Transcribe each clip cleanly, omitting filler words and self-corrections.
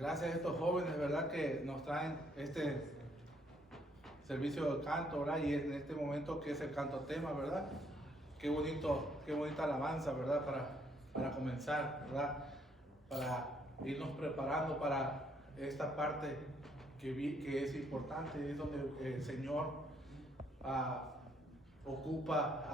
gracias a estos jóvenes, ¿verdad? Que nos traen este servicio de canto, ¿verdad? Y en este momento que es el canto tema, ¿verdad? Qué bonita alabanza, ¿verdad? Para comenzar, ¿verdad? Para irnos preparando para esta parte que es importante, es donde el Señor ocupa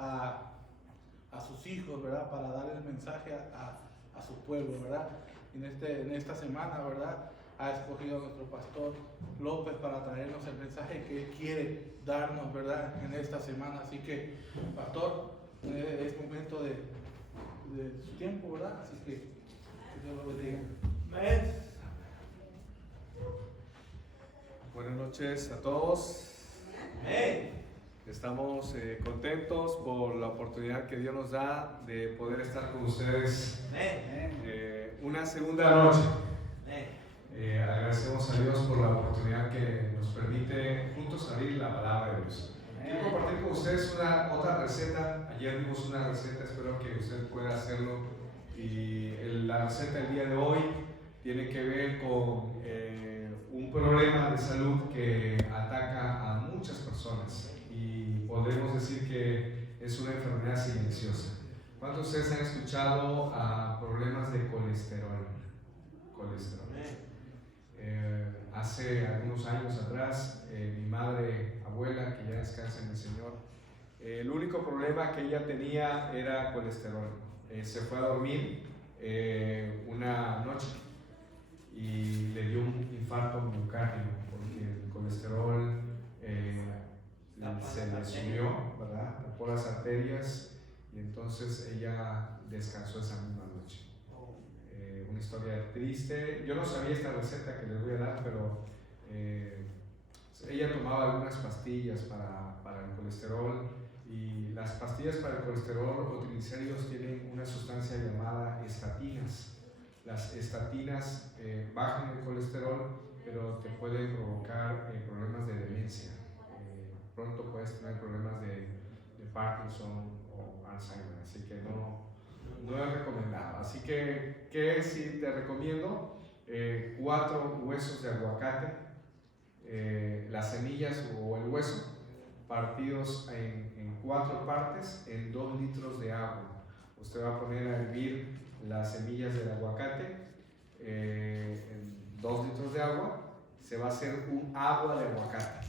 a sus hijos, ¿verdad? Para dar el mensaje a su pueblo, ¿verdad? En esta semana, ¿verdad? Ha escogido a nuestro pastor López para traernos el mensaje que él quiere darnos, ¿verdad? En esta semana. Así que, pastor, es momento de su tiempo, ¿verdad? Así que Dios lo bendiga. Amén. Buenas noches a todos. Amén. Estamos contentos por la oportunidad que Dios nos da de poder estar con ustedes una segunda noche. Agradecemos a Dios por la oportunidad que nos permite juntos abrir la palabra de Dios. Quiero compartir con ustedes otra receta. Ayer vimos una receta, espero que usted pueda hacerlo. Y la receta del día de hoy tiene que ver con un problema de salud que ataca a muchas personas y podemos decir que es una enfermedad silenciosa. ¿Cuántos de ustedes han escuchado problemas de colesterol? Hace algunos años atrás, mi madre, abuela, que ya descansa en el Señor, el único problema que ella tenía era colesterol. Se fue a dormir una noche y le dio un infarto miocárdico porque el colesterol se le subió, ¿verdad? Tapó las arterias y entonces ella descansó esa misma noche. Una historia triste. Yo no sabía esta receta que les voy a dar, pero ella tomaba algunas pastillas para el colesterol, y las pastillas para el colesterol o triglicéridos tienen una sustancia llamada estatinas. Las estatinas bajan el colesterol, pero te pueden provocar problemas de demencia. Pronto puedes tener problemas de Parkinson o Alzheimer, así que no es recomendado. Así que, ¿qué sí te recomiendo? 4 huesos de aguacate, las semillas o el hueso partidos en 4 partes en 2 litros de agua. Usted va a poner a hervir las semillas del aguacate en 2 litros de agua. Se va a hacer un agua de aguacate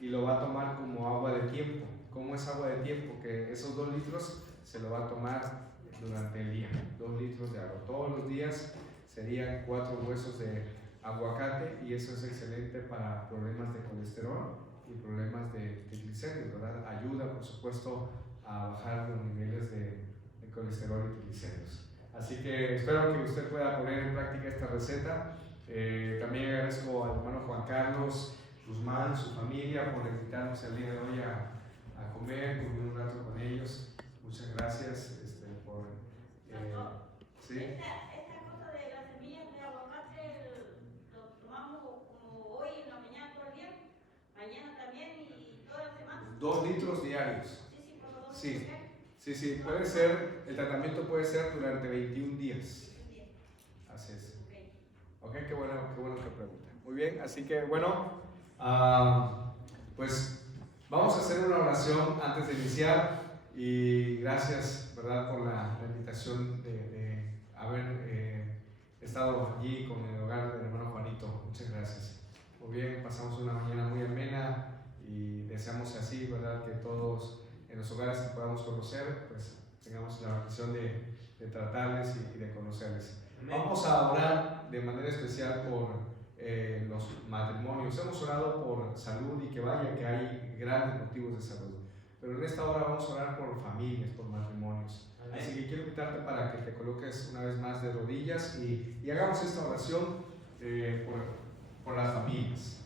y lo va a tomar como agua de tiempo. ¿Cómo es agua de tiempo? Que esos 2 litros se lo va a tomar durante el día. 2 litros de agua todos los días serían 4 huesos de aguacate, y eso es excelente para problemas de colesterol y problemas de triglicéridos, ¿verdad? Ayuda, por supuesto, a bajar los niveles de colesterol y triglicéridos. Así que espero que usted pueda poner en práctica esta receta. También agradezco al hermano Juan Carlos Guzmán, su familia, por invitarnos el día de hoy a comer, convivir un rato con ellos. Muchas gracias por... ¿sí? Esta cosa de las semillas de aguacate lo tomamos como hoy en la mañana todo el día, mañana también y toda la semana. 2 litros diarios. Sí, Sí, puede ser, el tratamiento puede ser durante 21 días. Así es. Ok, qué bueno que pregunta. Muy bien, así que bueno, pues vamos a hacer una oración antes de iniciar, y gracias, ¿verdad?, por la invitación de haber estado allí con el hogar del hermano Juanito. Muchas gracias. Muy bien, pasamos una mañana muy amena y deseamos así, ¿verdad?, que todos en los hogares que podamos conocer, pues tengamos la bendición de tratarles y de conocerles. Vamos a orar de manera especial por los matrimonios. Hemos orado por salud, y que vaya que hay grandes motivos de salud, pero en esta hora vamos a orar por familias, por matrimonios. Así que quiero invitarte para que te coloques una vez más de rodillas y hagamos esta oración por las familias.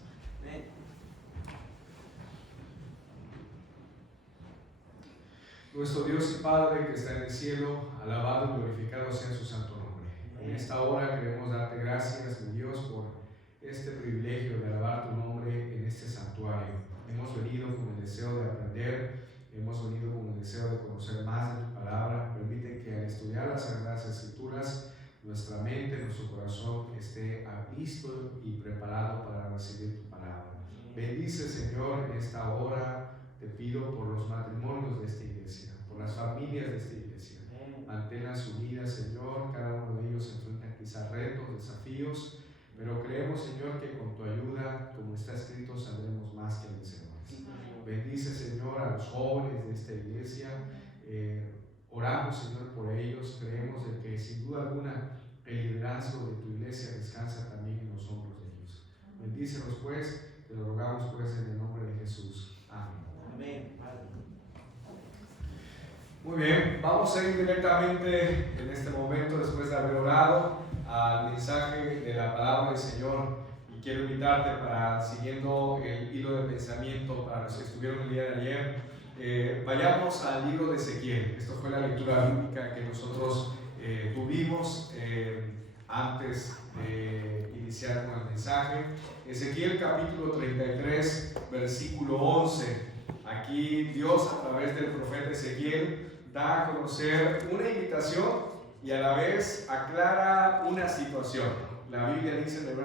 Nuestro Dios y Padre que está en el cielo, alabado y glorificado sea su santo nombre. En esta hora queremos darte gracias, mi Dios, por este privilegio de alabar tu nombre en este santuario. Hemos venido con el deseo de aprender, hemos venido con el deseo de conocer más de tu palabra. Permite que al estudiar las Sagradas Escrituras nuestra mente, nuestro corazón esté listo y preparado para recibir tu palabra. Bendice, Señor, en esta hora. Te pido por los matrimonios de esta iglesia, por las familias de esta iglesia. Manténlas unidas, Señor. Cada uno de ellos enfrenta quizás retos, desafíos, pero creemos, Señor, que con tu ayuda, como está escrito, saldremos más que vencedores. Bendice, Señor, a los jóvenes de esta iglesia. Oramos, Señor, por ellos. Creemos de que sin duda alguna el liderazgo de tu iglesia descansa también en los hombros de ellos. Bendícelos, pues. Te lo rogamos, pues, en el nombre de Jesús. Amén. Amén. Muy bien, vamos a ir directamente en este momento, después de haber orado, al mensaje de la palabra del Señor. Y quiero invitarte para, siguiendo el hilo de pensamiento para los que estuvieron el día de ayer, vayamos al libro de Ezequiel. Esto fue la lectura bíblica que nosotros tuvimos antes de iniciar con el mensaje. Ezequiel capítulo 33, versículo 11. Aquí Dios, a través del profeta Ezequiel, da a conocer una invitación y a la vez aclara una situación. La Biblia dice en el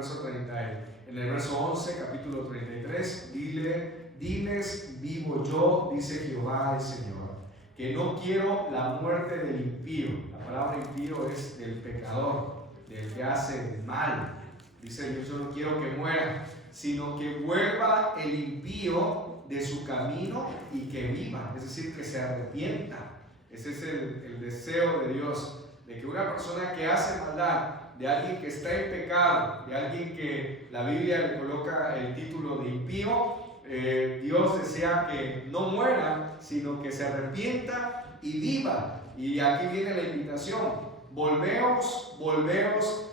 verso 11, capítulo 33, diles, vivo yo, dice Jehová el Señor, que no quiero la muerte del impío. La palabra impío es del pecador, del que hace el mal. Dice Dios, yo no quiero que muera, sino que vuelva el impío de su camino y que viva, es decir, que se arrepienta. Ese es el deseo de Dios, de que una persona que hace maldad, de alguien que está en pecado, de alguien que la Biblia le coloca el título de impío, Dios desea que no muera, sino que se arrepienta y viva. Y aquí viene la invitación: volveos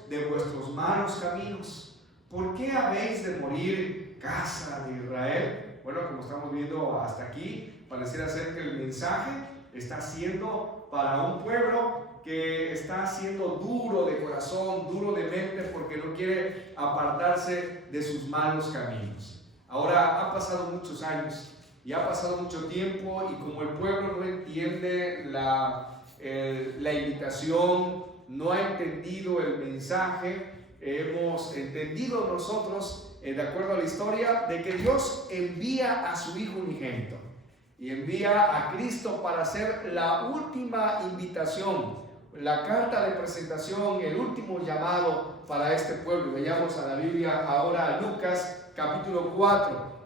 de vuestros malos caminos. ¿Por qué habéis de morir, casa de Israel? Bueno, como estamos viendo hasta aquí, pareciera ser que el mensaje está siendo para un pueblo que está siendo duro de corazón, duro de mente, porque no quiere apartarse de sus malos caminos. Ahora, han pasado muchos años y ha pasado mucho tiempo, y como el pueblo no entiende la invitación, no ha entendido el mensaje, hemos entendido nosotros, de acuerdo a la historia, de que Dios envía a su Hijo unigénito y envía a Cristo para hacer la última invitación, la carta de presentación, el último llamado para este pueblo. Veamos a la Biblia ahora, Lucas capítulo 4.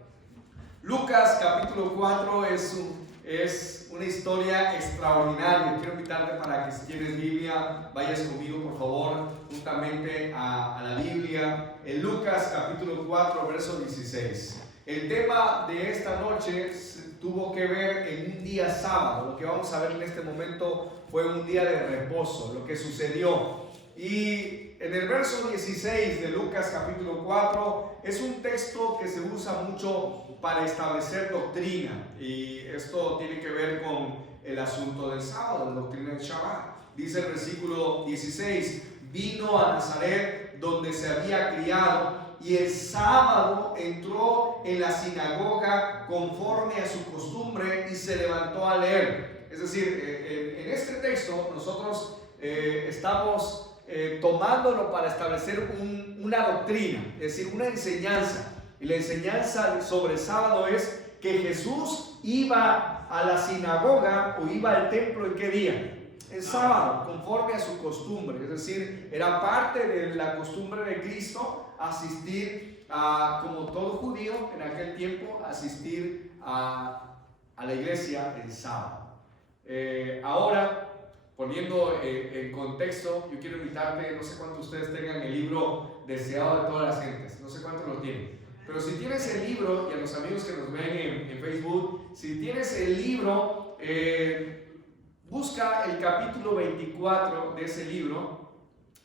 Lucas capítulo 4 es una historia extraordinaria. Quiero invitarte para que, si tienes Biblia, vayas conmigo, por favor, juntamente a la Biblia. En Lucas capítulo 4, verso 16. El tema de esta noche tuvo que ver en un día sábado. Lo que vamos a ver en este momento fue un día de reposo, lo que sucedió. Y en el verso 16 de Lucas capítulo 4 es un texto que se usa mucho para establecer doctrina, y esto tiene que ver con el asunto del sábado, la doctrina del Shabbat. Dice el versículo 16: vino a Nazaret, donde se había criado, y el sábado entró en la sinagoga conforme a su costumbre y se levantó a leer. Es decir, en este texto nosotros estamos tomándolo para establecer una doctrina, es decir, una enseñanza. Y la enseñanza sobre el sábado es que Jesús iba a la sinagoga o iba al templo ¿en qué día? El sábado, conforme a su costumbre. Es decir, era parte de la costumbre de Cristo asistir como todo judío en aquel tiempo, asistir a la iglesia el sábado. Ahora, poniendo en contexto, yo quiero invitarte, no sé cuántos de ustedes tengan el libro Deseado de todas las gentes, no sé cuántos lo tienen. Pero si tienes el libro, y a los amigos que nos ven en Facebook, si tienes el libro, busca el capítulo 24 de ese libro,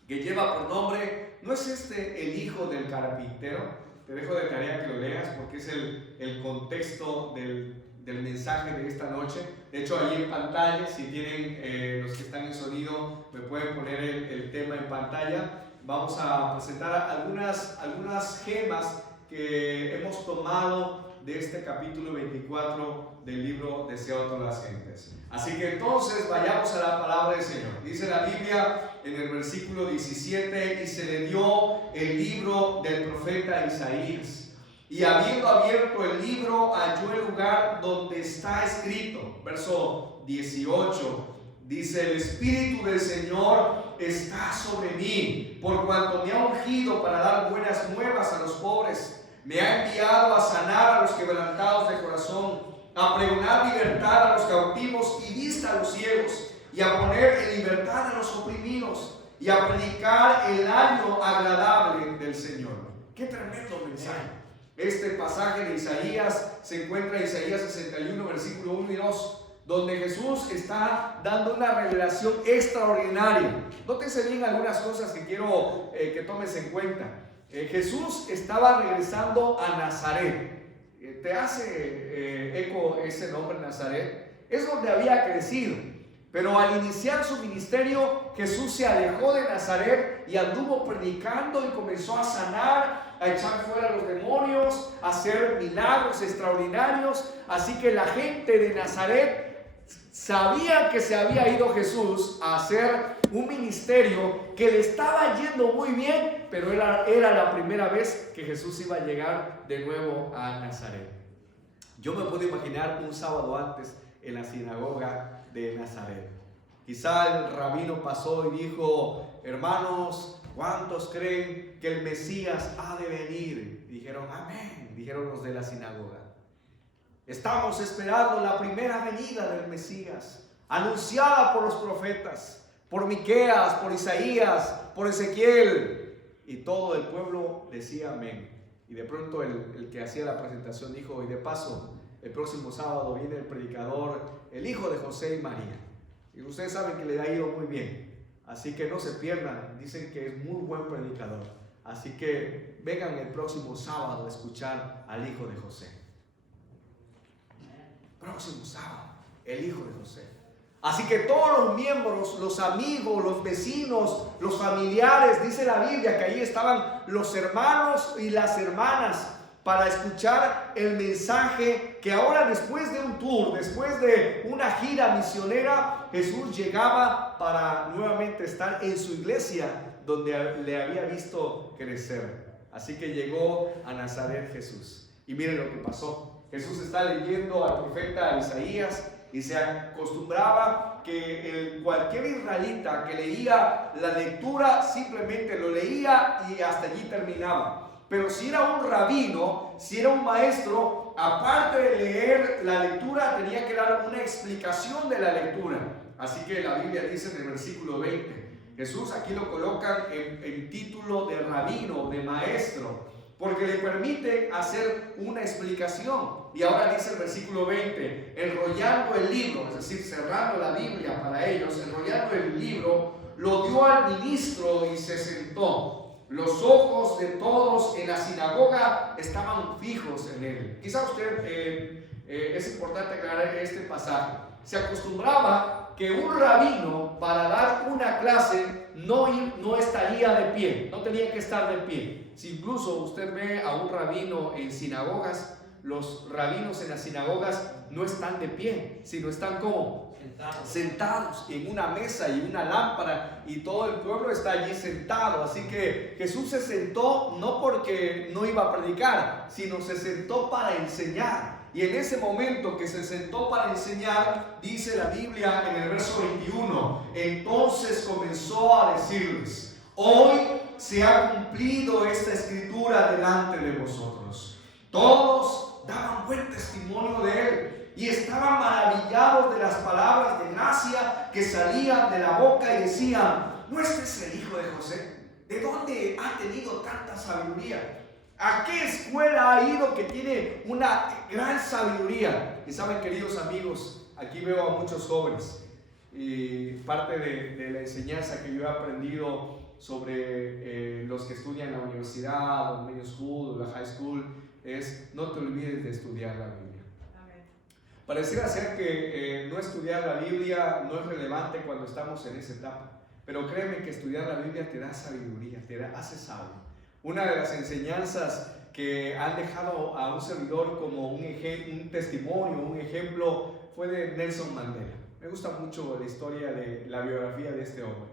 que lleva por nombre, ¿no es este el hijo del carpintero? Te dejo de tarea que lo leas, porque es el contexto del mensaje de esta noche. De hecho, ahí en pantalla, si tienen los que están en sonido, me pueden poner el tema en pantalla. Vamos a presentar algunas gemas que hemos tomado de este capítulo 24 del libro Deseado de todas las gentes. Así que entonces vayamos a la palabra del Señor. Dice la Biblia en el versículo 17, y se le dio el libro del profeta Isaías. Y habiendo abierto el libro, halló el lugar donde está escrito. Verso 18. Dice: el Espíritu del Señor está sobre mí, por cuanto me ha ungido para dar buenas nuevas a los pobres. Me ha enviado a sanar a los quebrantados de corazón, a pregonar libertad a los cautivos y vista a los ciegos, y a poner en libertad a los oprimidos, y a predicar el año agradable del Señor. ¡Qué tremendo mensaje! Este pasaje de Isaías se encuentra en Isaías 61, versículo 1 y 2. Donde Jesús está dando una revelación extraordinaria. Nótense bien algunas cosas que quiero que tomes en cuenta. Jesús estaba regresando a Nazaret. ¿Te hace eco ese nombre, Nazaret? Es donde había crecido. Pero al iniciar su ministerio, Jesús se alejó de Nazaret y anduvo predicando y comenzó a sanar, a echar fuera a los demonios, a hacer milagros extraordinarios. Así que la gente de Nazaret sabía que se había ido Jesús a hacer un ministerio que le estaba yendo muy bien, pero era la primera vez que Jesús iba a llegar de nuevo a Nazaret. Yo me puedo imaginar un sábado antes en la sinagoga de Nazaret. Quizá el rabino pasó y dijo: hermanos, ¿cuántos creen que el Mesías ha de venir? Dijeron: amén, dijeron los de la sinagoga. Estamos esperando la primera venida del Mesías, anunciada por los profetas, por Miqueas, por Isaías, por Ezequiel. Y todo el pueblo decía amén. Y de pronto el que hacía la presentación dijo: y de paso, el próximo sábado viene el predicador, el hijo de José y María. Y ustedes saben que le ha ido muy bien. Así que no se pierdan, dicen que es muy buen predicador. Así que vengan el próximo sábado a escuchar al hijo de José. Próximo sábado, el hijo de José. Así que todos los miembros, los amigos, los vecinos, los familiares, dice la Biblia que ahí estaban los hermanos y las hermanas para escuchar el mensaje que ahora, después de un tour, después de una gira misionera, Jesús llegaba para nuevamente estar en su iglesia donde le había visto crecer. Así que llegó a Nazaret Jesús. Y miren lo que pasó. Jesús está leyendo al profeta Isaías y se acostumbraba que cualquier israelita que leía la lectura simplemente lo leía y hasta allí terminaba. Pero si era un rabino, si era un maestro, aparte de leer la lectura, tenía que dar una explicación de la lectura. Así que la Biblia dice en el versículo 20, Jesús aquí lo colocan en título de rabino, de maestro, porque le permite hacer una explicación. Y ahora dice el versículo 20, enrollando el libro, es decir, cerrando la Biblia para ellos, enrollando el libro, lo dio al ministro y se sentó. Los ojos de todos en la sinagoga estaban fijos en él. Quizá usted, es importante aclarar este pasaje. Se acostumbraba que un rabino para dar una clase no estaría de pie, no tenía que estar de pie. Si incluso usted ve a un rabino en sinagogas, los rabinos en las sinagogas no están de pie, sino están como sentados en una mesa y una lámpara, y todo el pueblo está allí sentado. Así que Jesús se sentó no porque no iba a predicar, sino se sentó para enseñar. Y en ese momento que se sentó para enseñar, dice la Biblia en el verso 21, entonces comenzó a decirles: hoy se ha cumplido esta escritura delante de vosotros. Todos daban buen testimonio de él y estaban maravillados de las palabras de gracia que salían de la boca y decían: ¿no este es el hijo de José? ¿De dónde ha tenido tanta sabiduría? ¿A qué escuela ha ido que tiene una gran sabiduría? Y saben, queridos amigos, aquí veo a muchos jóvenes, y parte de la enseñanza que yo he aprendido sobre los que estudian en la universidad, o middle school, o la high school, es: no te olvides de estudiar la Biblia. Amén. Pareciera ser que no estudiar la Biblia no es relevante cuando estamos en esa etapa, pero créeme que estudiar la Biblia te da sabiduría, hace sabio. Una de las enseñanzas que han dejado a un servidor como un testimonio, un ejemplo, fue de Nelson Mandela. Me gusta mucho la historia de la biografía de este hombre.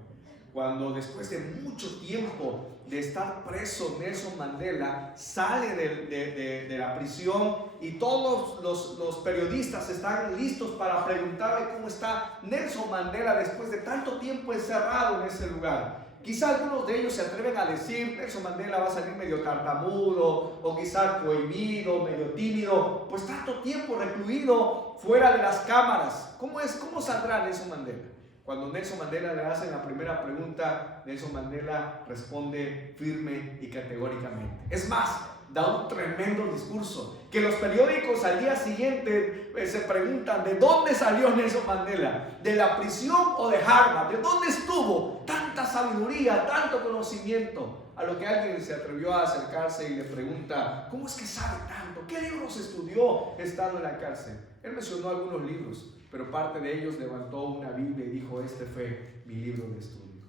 cuando después de mucho tiempo de estar preso, Nelson Mandela sale de la prisión y todos los periodistas están listos para preguntarle cómo está Nelson Mandela después de tanto tiempo encerrado en ese lugar. Quizá algunos de ellos se atreven a decir, Nelson Mandela va a salir medio tartamudo, o quizá cohibido, medio tímido, pues tanto tiempo recluido fuera de las cámaras. ¿Cómo saldrá Nelson Mandela? Cuando Nelson Mandela le hace la primera pregunta, Nelson Mandela responde firme y categóricamente. Es más, da un tremendo discurso, que los periódicos al día siguiente se preguntan, ¿de dónde salió Nelson Mandela? ¿De la prisión o de Harvard? ¿De dónde estuvo tanta sabiduría, tanto conocimiento? A lo que alguien se atrevió a acercarse y le pregunta, ¿cómo es que sabe tanto? ¿Qué libros estudió estando en la cárcel? Él mencionó algunos libros, pero parte de ellos levantó una Biblia y dijo, este fue mi libro de estudio.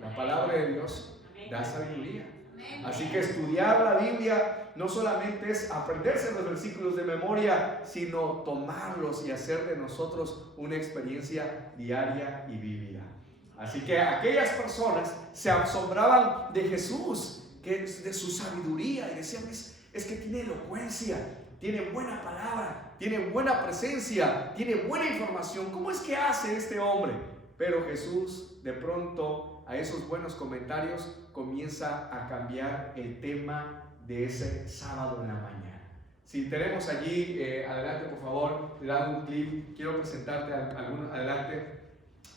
La palabra de Dios da sabiduría. Así que estudiar la Biblia no solamente es aprenderse los versículos de memoria, sino tomarlos y hacer de nosotros una experiencia diaria y vívida. Así que aquellas personas se asombraban de Jesús, de su sabiduría, y decían, es que tiene elocuencia, tiene buena palabra, tiene buena presencia, tiene buena información. ¿Cómo es que hace este hombre? Pero Jesús, de pronto, a esos buenos comentarios, comienza a cambiar el tema de ese sábado en la mañana. Si tenemos allí, adelante por favor, le dan un clip. Quiero presentarte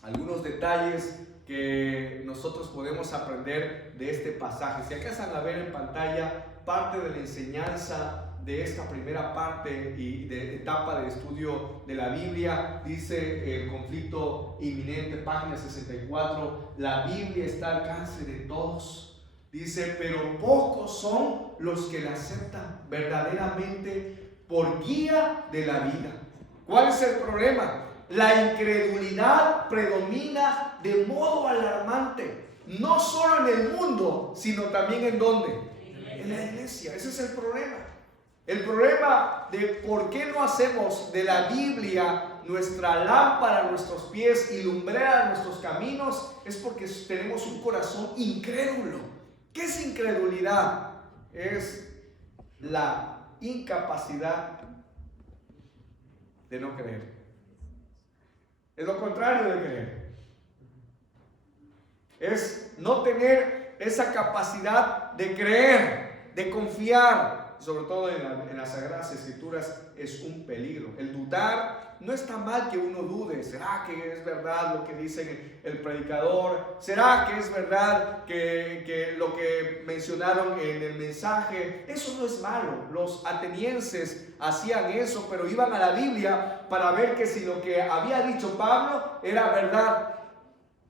algunos detalles que nosotros podemos aprender de este pasaje. Si alcanzan a ver en pantalla parte de la enseñanza de esta primera parte y de etapa de estudio de la Biblia, dice el conflicto inminente, página 64, la Biblia está al alcance de todos. Dice, pero pocos son los que la aceptan verdaderamente por guía de la vida. ¿Cuál es el problema? La incredulidad predomina de modo alarmante, no solo en el mundo, sino también ¿en dónde? En la iglesia. Ese es el problema. El problema de por qué no hacemos de la Biblia nuestra lámpara a nuestros pies y lumbrera a nuestros caminos es porque tenemos un corazón incrédulo. ¿Qué es incredulidad? Es la incapacidad de no creer. Es lo contrario de creer. Es no tener esa capacidad de creer, de confiar. Sobre todo en las Sagradas Escrituras es un peligro. El dudar, no está mal que uno dude. ¿Será que es verdad lo que dice el predicador? ¿Será que es verdad que lo que mencionaron en el mensaje? Eso no es malo. Los atenienses hacían eso, pero iban a la Biblia para ver que si lo que había dicho Pablo era verdad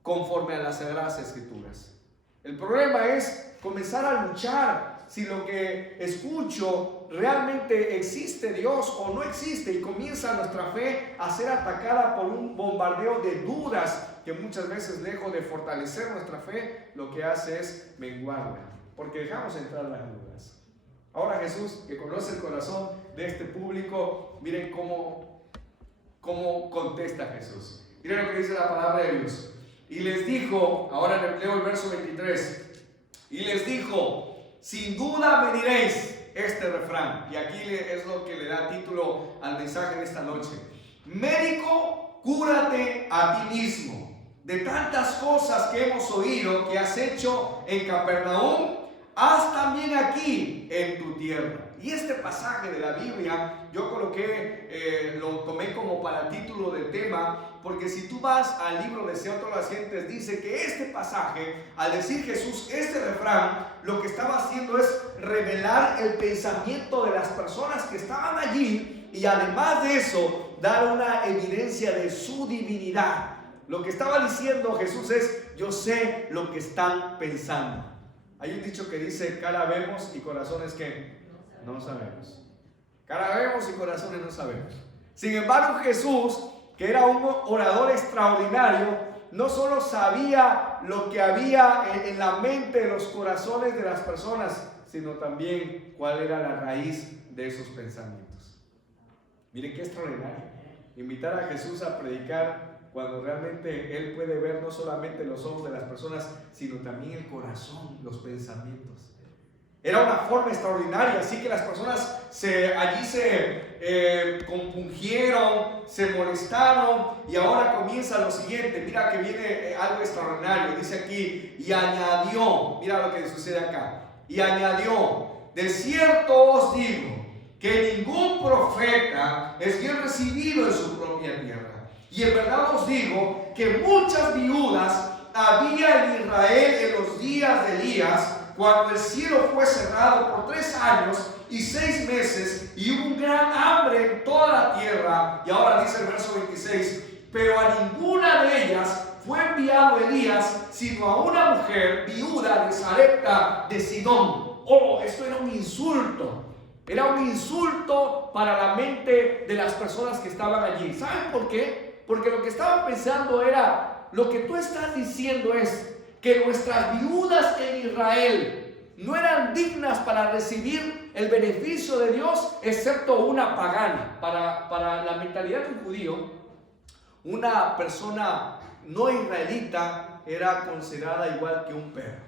conforme a las Sagradas Escrituras. El problema es comenzar a luchar si lo que escucho realmente existe Dios o no existe, y comienza nuestra fe a ser atacada por un bombardeo de dudas que muchas veces, lejos de fortalecer nuestra fe, lo que hace es menguarla, porque dejamos entrar las dudas. Ahora Jesús, que conoce el corazón de este público, miren cómo contesta Jesús. Miren lo que dice la palabra de Dios. Y les dijo, ahora leo el verso 23, y les dijo, sin duda me diréis este refrán, y aquí es lo que le da título al mensaje de esta noche: médico, cúrate a ti mismo. De tantas cosas que hemos oído que has hecho en Capernaum, haz también aquí en tu tierra. Y este pasaje de la Biblia yo lo tomé como para título de tema, porque si tú vas al libro de Sea todas las gentes, dice que este pasaje, al decir Jesús este refrán, lo que estaba haciendo es revelar el pensamiento de las personas que estaban allí, y además de eso, dar una evidencia de su divinidad. Lo que estaba diciendo Jesús es: yo sé lo que están pensando. Hay un dicho que dice: cara vemos y corazones que no sabemos. Cara vemos y corazones no sabemos. Sin embargo, Jesús, que era un orador extraordinario, no solo sabía lo que había en la mente, de los corazones de las personas, sino también cuál era la raíz de esos pensamientos. Miren qué extraordinario. Invitar a Jesús a predicar cuando realmente Él puede ver no solamente los ojos de las personas, sino también el corazón, los pensamientos. Era una forma extraordinaria, así que las personas allí se compungieron, se molestaron, y ahora comienza lo siguiente. Mira que viene algo extraordinario, dice aquí, y añadió, mira lo que sucede acá, y añadió, de cierto os digo, que ningún profeta es bien recibido en su propia tierra. Y en verdad os digo que muchas viudas había en Israel en los días de Elías, cuando el cielo fue cerrado por 3 años y 6 meses, y hubo un gran hambre en toda la tierra. Y ahora dice el verso 26, pero a ninguna de ellas fue enviado Elías, sino a una mujer viuda de Sarepta de Sidón. Oh, esto era un insulto. Era un insulto para la mente de las personas que estaban allí. ¿Saben por qué? Porque lo que estaban pensando era, lo que tú estás diciendo es que nuestras viudas en Israel no eran dignas para recibir el beneficio de Dios, excepto una pagana. Para la mentalidad de un judío, una persona no israelita era considerada igual que un perro.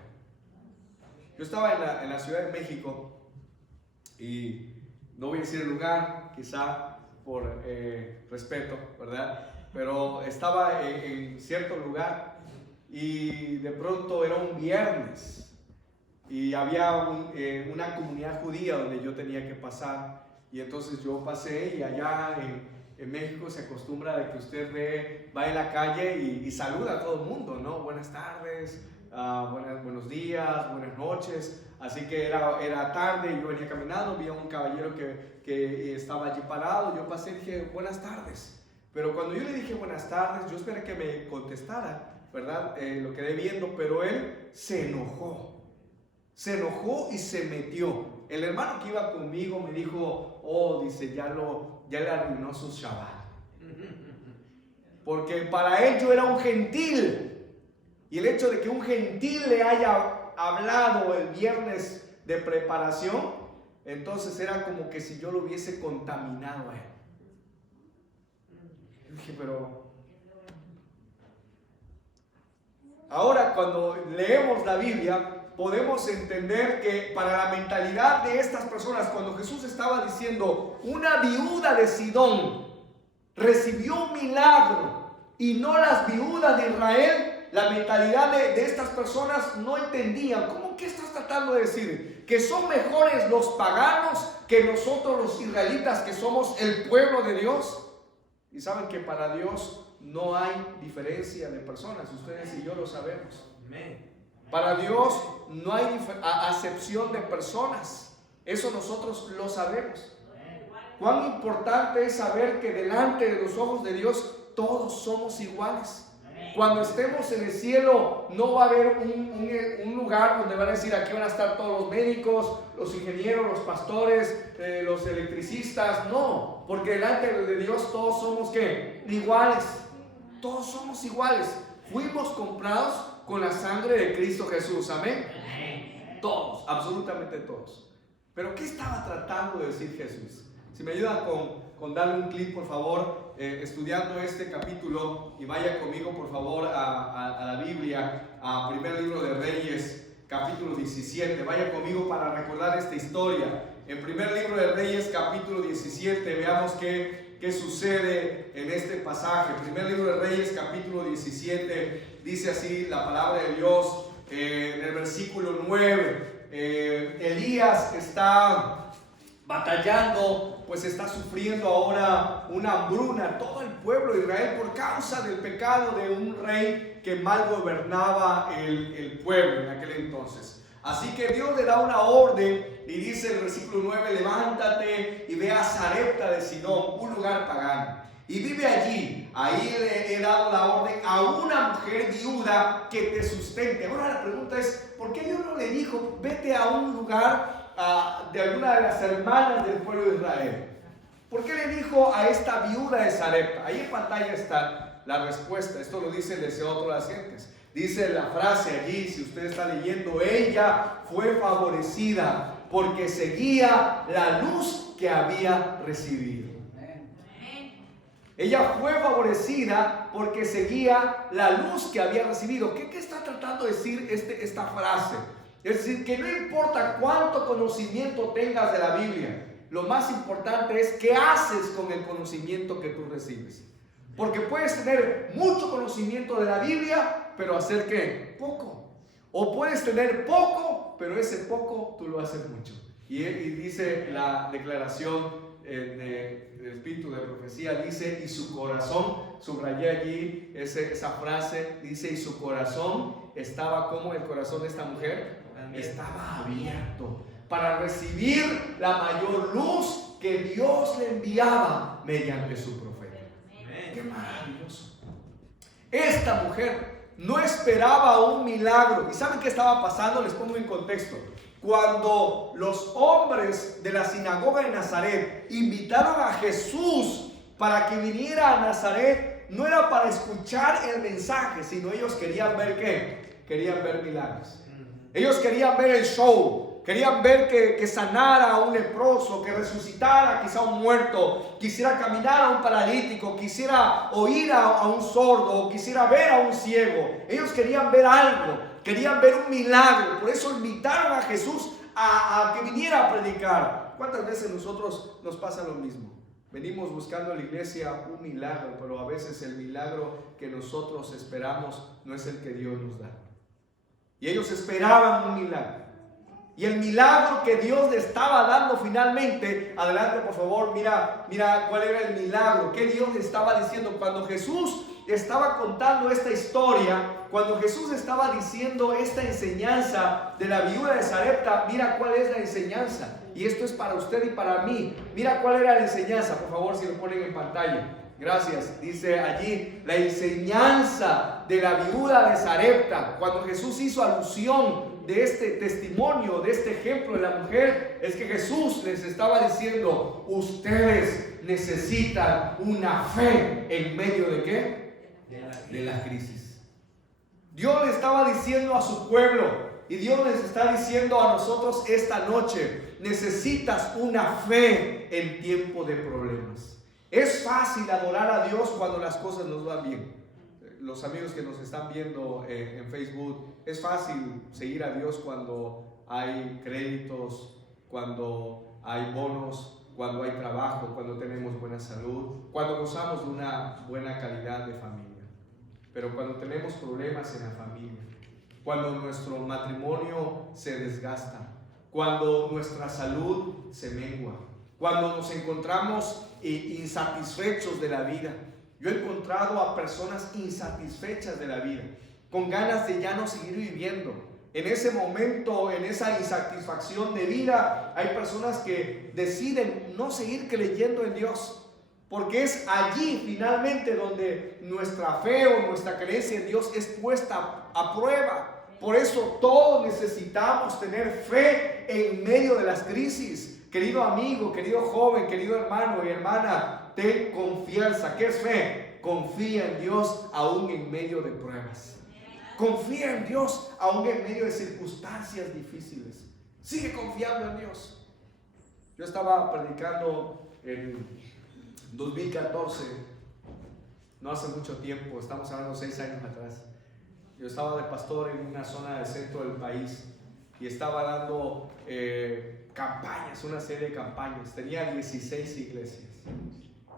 Yo estaba en la Ciudad de México, y no voy a decir el lugar, quizá por respeto, ¿verdad? Pero estaba en cierto lugar, y de pronto era un viernes, y había una comunidad judía donde yo tenía que pasar, y entonces yo pasé, y allá en México se acostumbra de que usted va en la calle y saluda a todo el mundo, ¿no? Buenas tardes, buenos días, buenas noches. Así que era tarde, yo venía caminando, vi a un caballero que estaba allí parado, yo pasé y dije buenas tardes. Pero cuando yo le dije buenas tardes, yo esperé que me contestara, ¿verdad? Lo quedé viendo, pero él se enojó y se metió. El hermano que iba conmigo me dijo, oh, dice, ya le arruinó su Shabbat. Porque para él yo era un gentil. Y el hecho de que un gentil le haya hablado el viernes de preparación, entonces era como que si yo lo hubiese contaminado a él. Yo dije, pero ahora cuando leemos la Biblia podemos entender que para la mentalidad de estas personas, cuando Jesús estaba diciendo una viuda de Sidón recibió un milagro y no las viudas de Israel, la mentalidad de estas personas no entendían. ¿Cómo que estás tratando de decir? ¿Que son mejores los paganos que nosotros los israelitas, que somos el pueblo de Dios? Y saben que para Dios no hay diferencia de personas. Ustedes y yo lo sabemos. Para Dios no hay acepción de personas. Eso nosotros lo sabemos. Cuán importante es saber que delante de los ojos de Dios todos somos iguales. Cuando estemos en el cielo no va a haber un lugar donde van a decir aquí van a estar todos los médicos, los ingenieros, los pastores, los electricistas. No, porque delante de Dios todos somos ¿qué? Iguales. Todos somos iguales. Fuimos comprados con la sangre de Cristo Jesús. Amén. Todos, absolutamente todos. Pero ¿qué estaba tratando de decir Jesús? Si me ayudan con darle un clic, por favor, estudiando este capítulo, y vaya conmigo, por favor, a la Biblia, a primer libro de Reyes, capítulo 17. Vaya conmigo para recordar esta historia. En primer libro de Reyes, capítulo 17, veamos qué sucede en este pasaje. Primer libro de Reyes, capítulo 17, dice así la palabra de Dios, en el versículo 9. Elías está batallando, pues está sufriendo ahora una hambruna todo el pueblo de Israel por causa del pecado de un rey que mal gobernaba el pueblo en aquel entonces. Así que Dios le da una orden y dice el versículo 9, levántate y ve a Sarepta de Sidón, un lugar pagano, y vive allí. Ahí le he dado la orden a una mujer viuda que te sustente. Ahora la pregunta es, ¿por qué Dios no le dijo, vete a un lugar de alguna de las hermanas del pueblo de Israel? ¿Por qué le dijo a esta viuda de Sarepta? Ahí en pantalla está la respuesta. Esto lo dice el Deseo de las Gentes. Dice la frase allí, si usted está leyendo, ella fue favorecida porque seguía la luz que había recibido. Ella fue favorecida porque seguía la luz que había recibido. ¿Qué está tratando de decir esta frase? Es decir, que no importa cuánto conocimiento tengas de la Biblia, lo más importante es qué haces con el conocimiento que tú recibes. Porque puedes tener mucho conocimiento de la Biblia, pero hacer ¿qué? Poco. O puedes tener poco, pero ese poco tú lo haces mucho. Y dice la declaración del espíritu de profecía, dice, y su corazón, subrayé allí esa frase, dice, y su corazón estaba como el corazón de esta mujer, estaba abierto para recibir la mayor luz que Dios le enviaba mediante su profeta. ¡Qué maravilloso! Esta mujer no esperaba un milagro. ¿Y saben qué estaba pasando? Les pongo en contexto. Cuando los hombres de la sinagoga de Nazaret invitaron a Jesús para que viniera a Nazaret, no era para escuchar el mensaje, sino ellos querían ver ¿qué? Querían ver milagros. Ellos querían ver el show, querían ver que sanara a un leproso, que resucitara quizá a un muerto, quisiera caminar a un paralítico, quisiera oír a un sordo, quisiera ver a un ciego. Ellos querían ver algo, querían ver un milagro. Por eso invitaron a Jesús a que viniera a predicar. ¿Cuántas veces nosotros nos pasa lo mismo? Venimos buscando en la iglesia un milagro, pero a veces el milagro que nosotros esperamos no es el que Dios nos da. Y ellos esperaban un milagro. Y el milagro que Dios le estaba dando finalmente, adelante por favor, mira cuál era el milagro, que Dios le estaba diciendo. Cuando Jesús estaba contando esta historia, cuando Jesús estaba diciendo esta enseñanza de la viuda de Sarepta, mira cuál es la enseñanza. Y esto es para usted y para mí. Mira cuál era la enseñanza, por favor, si lo ponen en pantalla. Gracias. Dice allí la enseñanza de la viuda de Sarepta. Cuando Jesús hizo alusión de este testimonio, de este ejemplo de la mujer, es que Jesús les estaba diciendo: ustedes necesitan una fe en medio de ¿qué? De la crisis. Dios le estaba diciendo a su pueblo, y Dios les está diciendo a nosotros esta noche: necesitas una fe en tiempo de problemas. Es fácil adorar a Dios cuando las cosas nos van bien. Los amigos que nos están viendo en Facebook, es fácil seguir a Dios cuando hay créditos, cuando hay bonos, cuando hay trabajo, cuando tenemos buena salud, cuando gozamos de una buena calidad de familia. Pero cuando tenemos problemas en la familia, cuando nuestro matrimonio se desgasta, cuando nuestra salud se mengua, cuando nos encontramos insatisfechos de la vida. Yo he encontrado a personas insatisfechas de la vida, con ganas de ya no seguir viviendo. En ese momento, en esa insatisfacción de vida, hay personas que deciden no seguir creyendo en Dios, porque es allí finalmente donde nuestra fe o nuestra creencia en Dios es puesta a prueba. Por eso todos necesitamos tener fe en medio de las crisis. Querido amigo, querido joven, querido hermano y hermana, ten confianza. ¿Qué es fe? Confía en Dios aún en medio de pruebas. Confía en Dios aún en medio de circunstancias difíciles. Sigue confiando en Dios. Yo estaba predicando en 2014, no hace mucho tiempo, estamos hablando 6 años atrás. Yo estaba de pastor en una zona del centro del país y estaba dando campañas, una serie de campañas. Tenía 16 iglesias.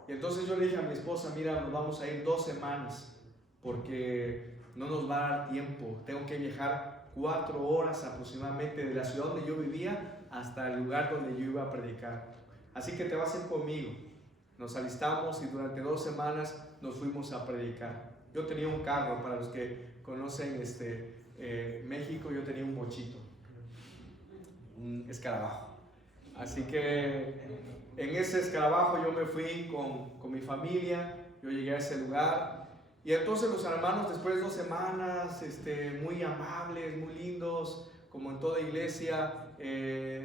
Y entonces yo le dije a mi esposa: mira, nos vamos a ir 2 semanas porque no nos va a dar tiempo. Tengo que viajar 4 horas aproximadamente de la ciudad donde yo vivía hasta el lugar donde yo iba a predicar. Así que te vas a ir conmigo. Nos alistamos y durante 2 semanas nos fuimos a predicar. Yo tenía un carro, para los que conocen México, yo tenía un bochito, un escarabajo. Así que en ese escarabajo yo me fui con mi familia. Yo llegué a ese lugar y entonces los hermanos, después de 2 semanas, muy amables, muy lindos, como en toda iglesia,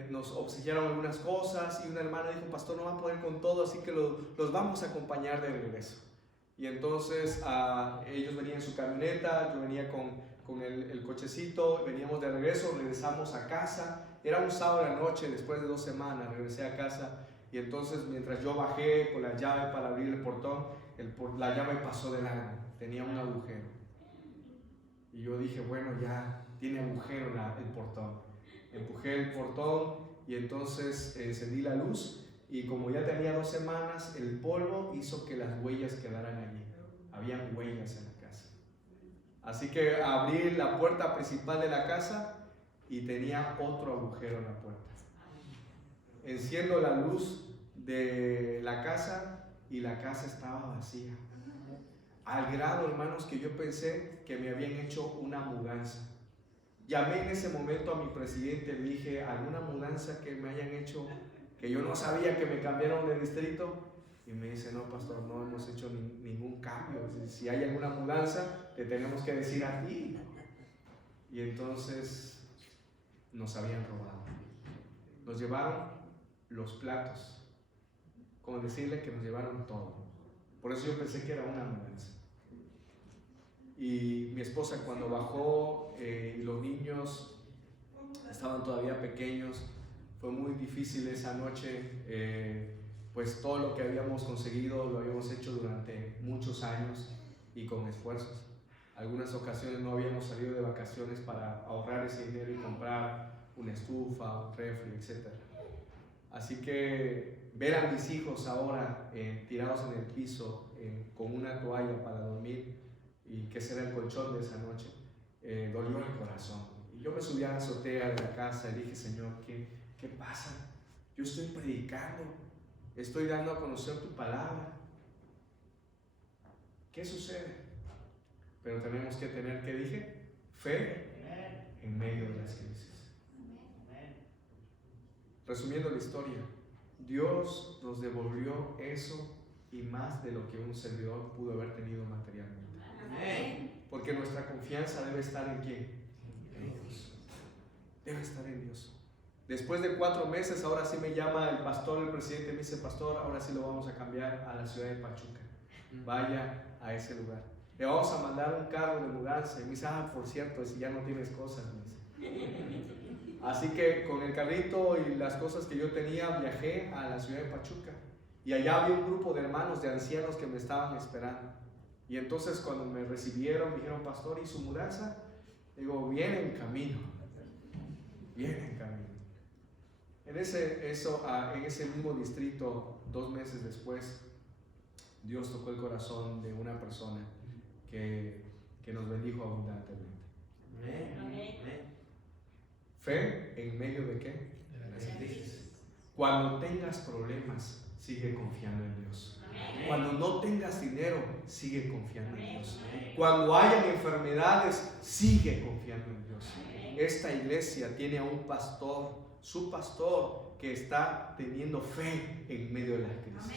nos obsequiaron algunas cosas y una hermana dijo: pastor, no va a poder con todo, así que los vamos a acompañar de regreso. Y entonces ellos venían en su camioneta, yo venía con el cochecito, veníamos de regreso, regresamos a casa. Era un sábado de la noche, después de 2 semanas regresé a casa. Y entonces mientras yo bajé con la llave para abrir el portón, la llave pasó de largo, tenía un agujero. Y yo dije, bueno, ya tiene agujero el portón. Empujé el portón y entonces encendí la luz, y como ya tenía 2 semanas, el polvo hizo que las huellas quedaran allí. Habían huellas en la casa. Así que abrí la puerta principal de la casa y tenía otro agujero en la puerta. Enciendo la luz de la casa y la casa estaba vacía. Al grado, hermanos, que yo pensé que me habían hecho una mudanza. Llamé en ese momento a mi presidente, le dije, ¿alguna mudanza que me hayan hecho, que yo no sabía que me cambiaron de distrito? Y me dice, no, pastor, no hemos hecho ningún cambio. Si hay alguna mudanza, te tenemos que decir a ti. Y entonces nos habían robado. Nos llevaron los platos, como decirle que nos llevaron todo. Por eso yo pensé que era una mudanza. Y mi esposa, cuando bajó y los niños estaban todavía pequeños, fue muy difícil esa noche. Pues todo lo que habíamos conseguido lo habíamos hecho durante muchos años y con esfuerzos. Algunas ocasiones no habíamos salido de vacaciones para ahorrar ese dinero y comprar una estufa, un refri, etc. Así que ver a mis hijos ahora tirados en el piso con una toalla para dormir, y que ese era el colchón de esa noche, dolió el corazón. Y yo me subí a la azotea de la casa y dije, Señor, ¿qué pasa? Yo estoy predicando, estoy dando a conocer tu palabra. ¿Qué sucede? Pero tenemos que tener, ¿qué dije? Fe en medio de las crisis. Resumiendo la historia, Dios nos devolvió eso y más de lo que un servidor pudo haber tenido materialmente. Porque nuestra confianza debe estar en ¿quién? En Dios. Debe estar en Dios. Después de 4 meses, ahora sí me llama el pastor, el presidente me dice, pastor, ahora sí lo vamos a cambiar a la ciudad de Pachuca. Vaya a ese lugar. Le vamos a mandar un carro de mudanza. Y me dice, por cierto, si ya no tienes cosas, me dice. Así que con el carrito y las cosas que yo tenía, viajé a la ciudad de Pachuca. Y allá había un grupo de hermanos, de ancianos que me estaban esperando. Y entonces cuando me recibieron, me dijeron, pastor, ¿y su mudanza? Digo, viene en camino. Viene en camino. En ese mismo distrito, 2 meses después, Dios tocó el corazón de una persona que nos bendijo abundantemente. Amén. Fe en medio de ¿qué? De las crisis. Cuando tengas problemas, sigue confiando en Dios. Cuando no tengas dinero, sigue confiando en Dios. Cuando hayan enfermedades, sigue confiando en Dios. Esta iglesia tiene a un pastor, su pastor, que está teniendo fe en medio de las crisis.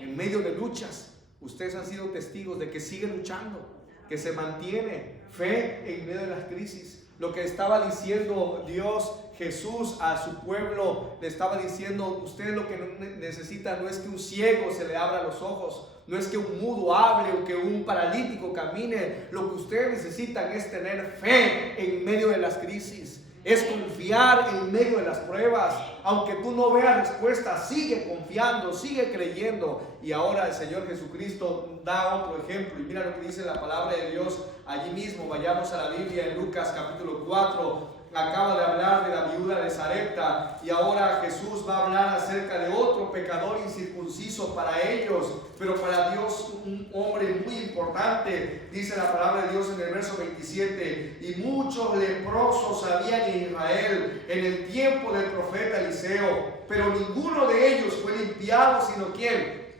En medio de luchas, ustedes han sido testigos de que sigue luchando, que se mantiene fe en medio de las crisis. Lo que estaba diciendo Dios, Jesús a su pueblo, le estaba diciendo, ustedes lo que necesitan no es que un ciego se le abra los ojos, no es que un mudo hable o que un paralítico camine. Lo que ustedes necesitan es tener fe en medio de las crisis. Es confiar en medio de las pruebas. Aunque tú no veas respuesta, sigue confiando, sigue creyendo. Y ahora el Señor Jesucristo da otro ejemplo. Y mira lo que dice la palabra de Dios allí mismo. Vayamos a la Biblia en Lucas capítulo 4. Acaba de hablar de la viuda de Sarepta. Y ahora Jesús va a hablar acerca de otro pecador incircunciso para ellos. Pero para Dios un hombre muy importante. Dice la palabra de Dios en el verso 27. Y muchos leprosos había en Israel en el tiempo del profeta Eliseo, pero ninguno de ellos fue limpiado, sino ¿quién?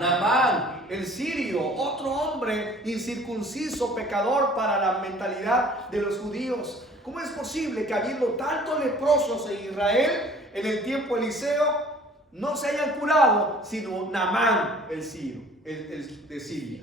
Naamán, el sirio, otro hombre incircunciso, pecador para la mentalidad de los judíos. ¿Cómo es posible que habiendo tantos leprosos en Israel en el tiempo de Eliseo no se hayan curado, sino Naamán, el sirio, el de Siria?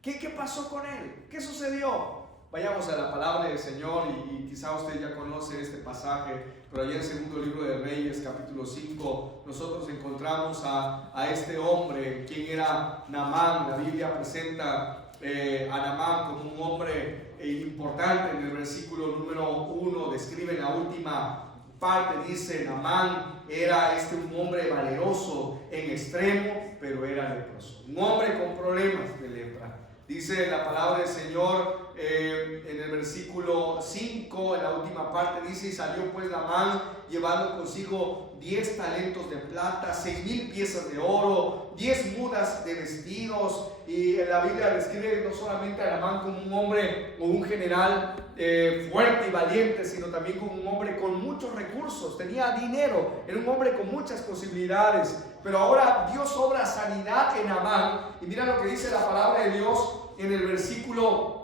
¿Qué pasó con él? ¿Qué sucedió? Vayamos a la palabra del Señor y quizá usted ya conoce este pasaje, pero allá en el segundo libro de Reyes, capítulo 5, nosotros encontramos a este hombre, quien era Naamán. La Biblia presenta a Naamán como un hombre importante. En el versículo número 1 describe la última parte dice, Naamán era un hombre valeroso en extremo, pero era leproso. Un hombre con problemas de lepra. Dice la palabra del Señor en el versículo 5, en la última parte, dice: y salió pues Naamán llevando consigo 10 talentos de plata, 6,000 piezas de oro, 10 mudas de vestidos. Y en la Biblia describe no solamente a Naamán como un hombre o un general fuerte y valiente, sino también como un hombre con muchos recursos. Tenía dinero, era un hombre con muchas posibilidades. Pero ahora Dios obra sanidad en Naamán. Y mira lo que dice la palabra de Dios en el versículo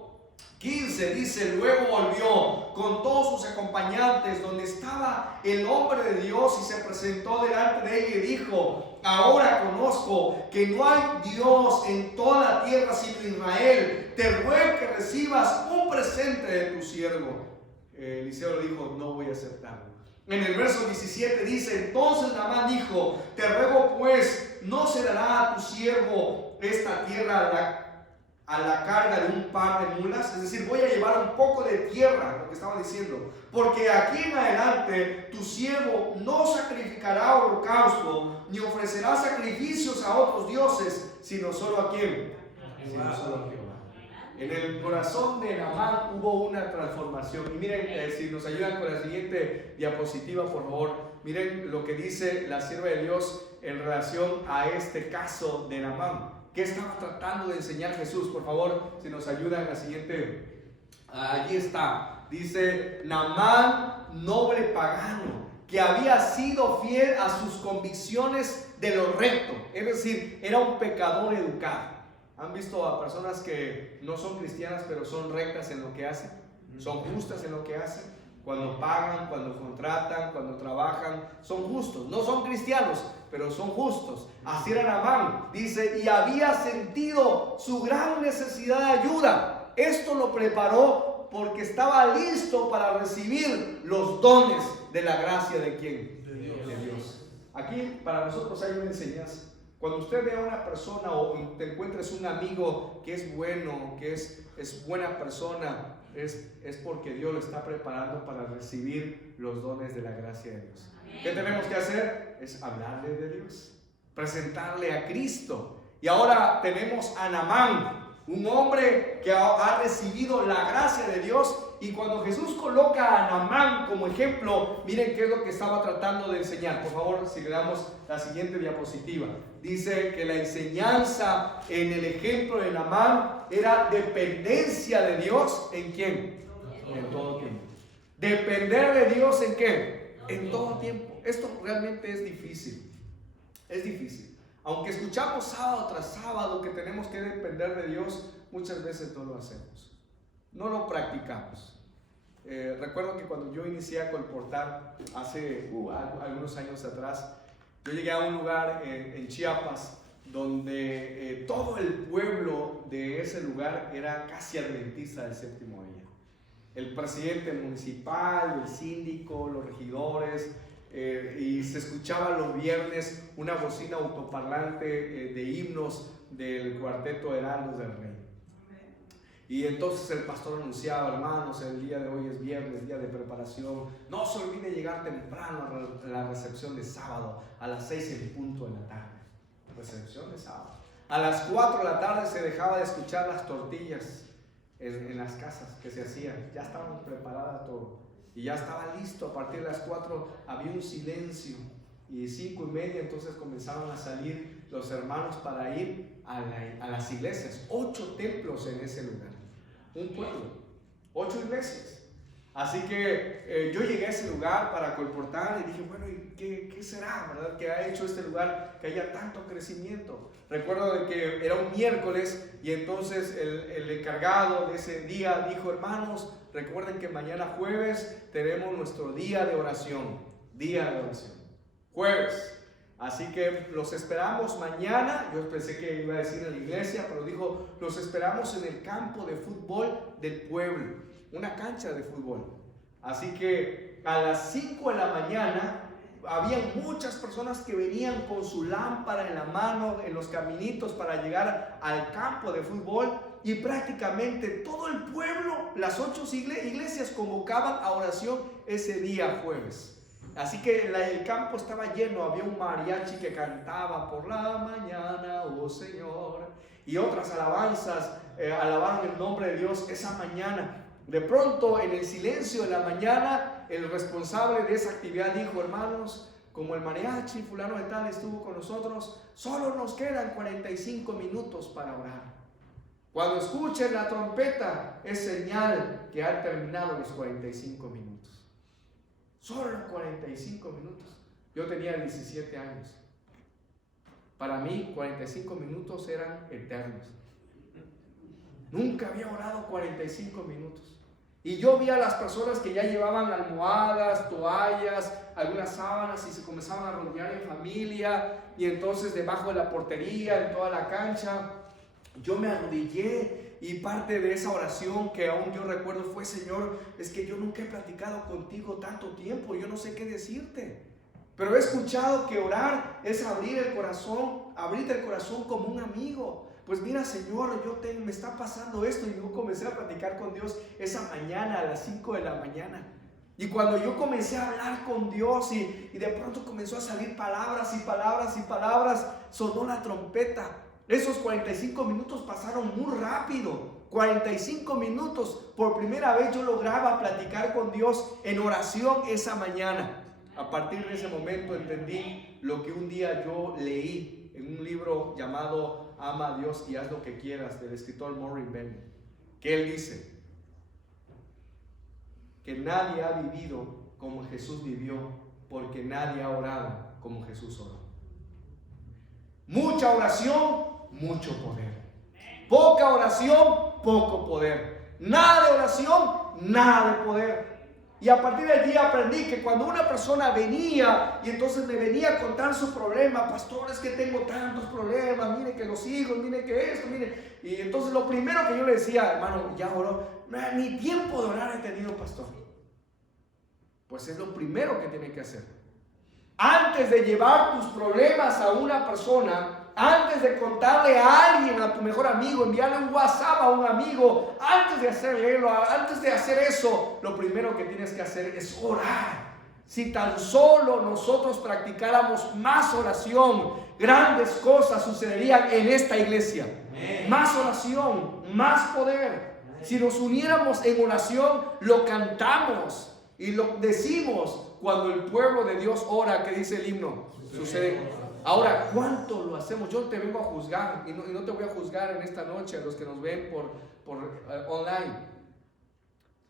15. Dice: luego volvió con todos sus acompañantes donde estaba el hombre de Dios, y se presentó delante de él y dijo: ahora conozco que no hay Dios en toda la tierra sino Israel. Te ruego que recibas un presente de tu siervo. Eliseo le dijo: no voy a aceptarlo. En el verso 17 dice: entonces Naamán dijo: te ruego pues, no se dará a tu siervo esta tierra a la carga de un par de mulas. Es decir, voy a llevar un poco de tierra, lo que estaba diciendo, porque aquí en adelante tu siervo no sacrificará holocausto ni ofrecerá sacrificios a otros dioses, sino solo a quién, sino solo a Jehová. En el corazón de Naamán hubo una transformación. Y miren, si nos ayudan con la siguiente diapositiva, por favor. Miren lo que dice la sierva de Dios en relación a este caso de Naamán. ¿Qué estaba tratando de enseñar Jesús? Por favor, si nos ayudan en la siguiente. Allí está. Dice: Naamán, noble pagano, que había sido fiel a sus convicciones de lo recto. Es decir, era un pecador educado. ¿Han visto a personas que no son cristianas pero son rectas en lo que hacen? Son justas en lo que hacen. Cuando pagan, cuando contratan, cuando trabajan, son justos. No son cristianos, pero son justos. Así era Naamán. Dice: y había sentido su gran necesidad de ayuda. Esto lo preparó porque estaba listo para recibir los dones de la gracia de ¿quién? De Dios. Aquí para nosotros hay una enseñanza. Cuando usted ve a una persona o te encuentres un amigo que es bueno, que es buena persona, es porque Dios lo está preparando para recibir los dones de la gracia de Dios. ¿Qué tenemos que hacer? Es hablarle de Dios, presentarle a Cristo. Y ahora tenemos a Naamán, un hombre que ha recibido la gracia de Dios. Y cuando Jesús coloca a Naamán como ejemplo, miren qué es lo que estaba tratando de enseñar. Por favor, si le damos la siguiente diapositiva. Dice que la enseñanza en el ejemplo de Naamán era dependencia de Dios. ¿En quién? En todo tiempo. Depender de Dios ¿en qué? En todo tiempo. Esto realmente es difícil. Es difícil. Aunque escuchamos sábado tras sábado que tenemos que depender de Dios, muchas veces no lo hacemos. No lo practicamos. Recuerdo que cuando yo inicié a colportar hace algunos años atrás, yo llegué a un lugar en Chiapas donde todo el pueblo de ese lugar era casi adventista del séptimo día. El presidente municipal, el síndico, los regidores, y se escuchaba los viernes una bocina autoparlante de himnos del cuarteto Heraldos del Rey. Y entonces el pastor anunciaba: hermanos, el día de hoy es viernes, día de preparación. No se olvide llegar temprano a la recepción de sábado, a las 6 en punto de la tarde. Recepción de sábado. A las 4 de la tarde se dejaba de escuchar las tortillas en las casas que se hacían. Ya estaban preparadas todo. Y ya estaba listo. A partir de las 4 había un silencio. Y 5:30 entonces comenzaban a salir los hermanos para ir a las iglesias. 8 templos en ese lugar. Un pueblo, 8 iglesias. Así que yo llegué a ese lugar para colportar y dije: bueno, ¿y qué será, verdad, que ha hecho este lugar que haya tanto crecimiento? Recuerdo de que era un miércoles y entonces el encargado de ese día dijo: hermanos, recuerden que mañana jueves tenemos nuestro día de oración. Día de oración. Jueves. Así que los esperamos mañana. Yo pensé que iba a decir en la iglesia, pero dijo: los esperamos en el campo de fútbol del pueblo, una cancha de fútbol. Así que a las 5 de la mañana había muchas personas que venían con su lámpara en la mano en los caminitos para llegar al campo de fútbol, y prácticamente todo el pueblo, las 8 iglesias convocaban a oración ese día jueves. Así que el campo estaba lleno, había un mariachi que cantaba por la mañana, oh Señor, y otras alabanzas alabaron el nombre de Dios esa mañana. De pronto, en el silencio de la mañana, el responsable de esa actividad dijo: hermanos, como el mariachi fulano de tal estuvo con nosotros, solo nos quedan 45 minutos para orar. Cuando escuchen la trompeta, es señal que han terminado los 45 minutos. Solo 45 minutos. Yo tenía 17 años. Para mí, 45 minutos eran eternos. Nunca había orado 45 minutos. Y yo vi a las personas que ya llevaban almohadas, toallas, algunas sábanas y se comenzaban a rodear en familia. Y entonces debajo de la portería, en toda la cancha, yo me arrodillé y parte de esa oración que aún yo recuerdo fue: Señor, es que yo nunca he platicado contigo tanto tiempo, yo no sé qué decirte. Pero he escuchado que orar es abrir el corazón, abrirte el corazón como un amigo. Pues mira, Señor, me está pasando esto. Y yo comencé a platicar con Dios esa mañana a las 5 de la mañana. Y cuando yo comencé a hablar con Dios y de pronto comenzó a salir palabras y palabras y palabras, sonó la trompeta. Esos 45 minutos pasaron muy rápido. 45 minutos. Por primera vez yo lograba platicar con Dios en oración esa mañana. A partir de ese momento entendí lo que un día yo leí en un libro llamado Ama a Dios y haz lo que quieras, del escritor Maureen Bennett, que él dice que nadie ha vivido como Jesús vivió, porque nadie ha orado como Jesús oró. Mucha oración, mucho poder. Poca oración, poco poder. Nada de oración, nada de poder. Y a partir de allí aprendí que cuando una persona venía y entonces me venía a contar su problema: pastor, es que tengo tantos problemas, mire que los hijos, mire que esto, mire. Y entonces lo primero que yo le decía: hermano, ya oró. Ni tiempo de orar he tenido, pastor. Pues es lo primero que tiene que hacer. Antes de llevar tus problemas a una persona, antes de contarle a alguien, a tu mejor amigo, enviarle un WhatsApp a un amigo, antes de hacer eso, lo primero que tienes que hacer es orar. Si tan solo nosotros practicáramos más oración, grandes cosas sucederían en esta iglesia. Más oración, más poder. Si nos uniéramos en oración, lo cantamos y lo decimos. Cuando el pueblo de Dios ora, que dice el himno, sucede. Ahora, ¿cuánto lo hacemos? Yo te vengo a juzgar y no te voy a juzgar en esta noche a los que nos ven por online.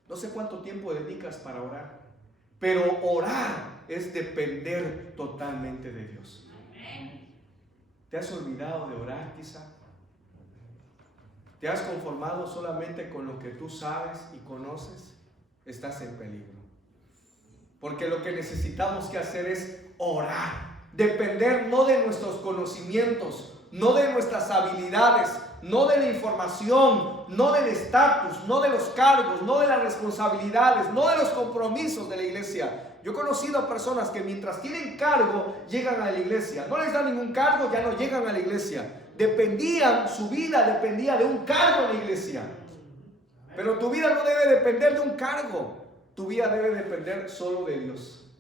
No sé cuánto tiempo dedicas para orar, pero orar es depender totalmente de Dios. ¿Te has olvidado de orar quizá? ¿Te has conformado solamente con lo que tú sabes y conoces? Estás en peligro. Porque lo que necesitamos que hacer es orar. Depender no de nuestros conocimientos, no de nuestras habilidades, no de la información, no del estatus, no de los cargos, no de las responsabilidades, no de los compromisos de la iglesia. Yo he conocido a personas que mientras tienen cargo llegan a la iglesia. No les dan ningún cargo, ya no llegan a la iglesia. Su vida dependía de un cargo en la iglesia. Pero tu vida no debe depender de un cargo. Tu vida debe depender solo de Dios.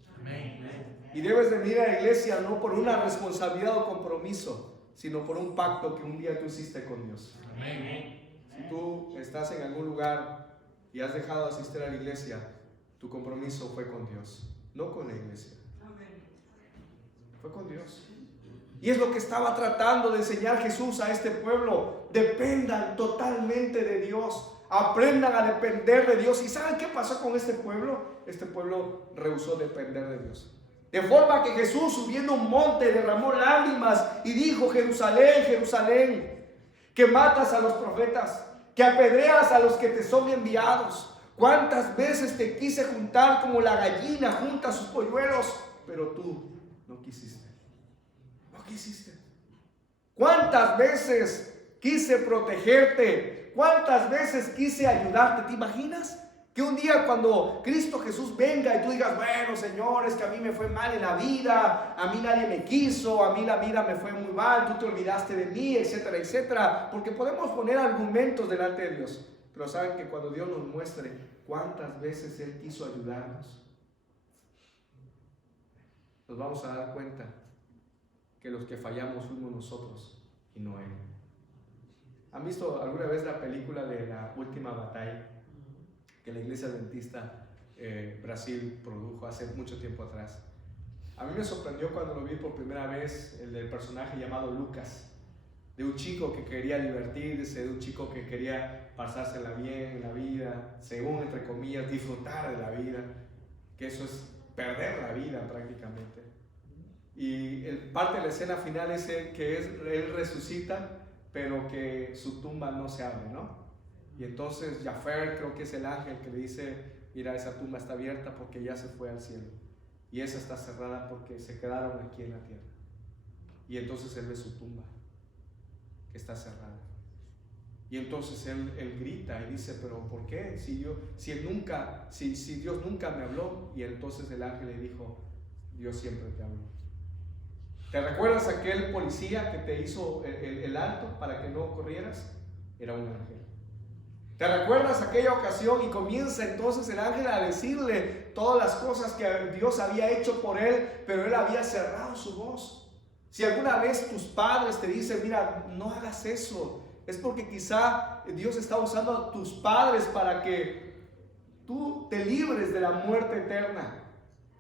Y debes de venir a la iglesia no por una responsabilidad o compromiso, sino por un pacto que un día tú hiciste con Dios. Si tú estás en algún lugar y has dejado de asistir a la iglesia, tu compromiso fue con Dios, no con la iglesia. Fue con Dios. Y es lo que estaba tratando de enseñar Jesús a este pueblo. Dependan totalmente de Dios. Aprendan a depender de Dios. ¿Y saben qué pasó con este pueblo? Este pueblo rehusó depender de Dios. De forma que Jesús, subiendo un monte, derramó lágrimas y dijo: Jerusalén, Jerusalén, que matas a los profetas, que apedreas a los que te son enviados. ¿Cuántas veces te quise juntar como la gallina junta sus polluelos? Pero tú no quisiste. No quisiste. ¿Cuántas veces quise protegerte? ¿Cuántas veces quise ayudarte? ¿Te imaginas? Que un día cuando Cristo Jesús venga y tú digas: bueno, Señor, es que a mí me fue mal en la vida, a mí nadie me quiso, a mí la vida me fue muy mal, tú te olvidaste de mí, etcétera, etcétera. Porque podemos poner argumentos delante de Dios. Pero saben que cuando Dios nos muestre cuántas veces Él quiso ayudarnos, nos vamos a dar cuenta que los que fallamos fuimos nosotros y no Él. ¿Han visto alguna vez la película de La Última Batalla que la Iglesia Adventista Brasil produjo hace mucho tiempo atrás? A mí me sorprendió cuando lo vi por primera vez, el del personaje llamado Lucas, de un chico que quería divertirse, de un chico que quería pasársela bien en la vida, según entre comillas, disfrutar de la vida, que eso es perder la vida prácticamente. Y parte de la escena final es que él resucita, pero que su tumba no se abre, ¿no? Y entonces Jafar, creo que es el ángel que le dice, mira, esa tumba está abierta porque ya se fue al cielo, y esa está cerrada porque se quedaron aquí en la tierra. Y entonces él ve su tumba, que está cerrada. Y entonces él grita y dice, pero ¿por qué? Si Dios nunca me habló. Y entonces el ángel le dijo, Dios siempre te habló. ¿Te recuerdas aquel policía que te hizo el alto para que no corrieras? Era un ángel. ¿Te recuerdas aquella ocasión? Y comienza entonces el ángel a decirle todas las cosas que Dios había hecho por él, pero él había cerrado su voz. Si alguna vez tus padres te dicen, mira, no hagas eso, es porque quizá Dios está usando a tus padres para que tú te libres de la muerte eterna.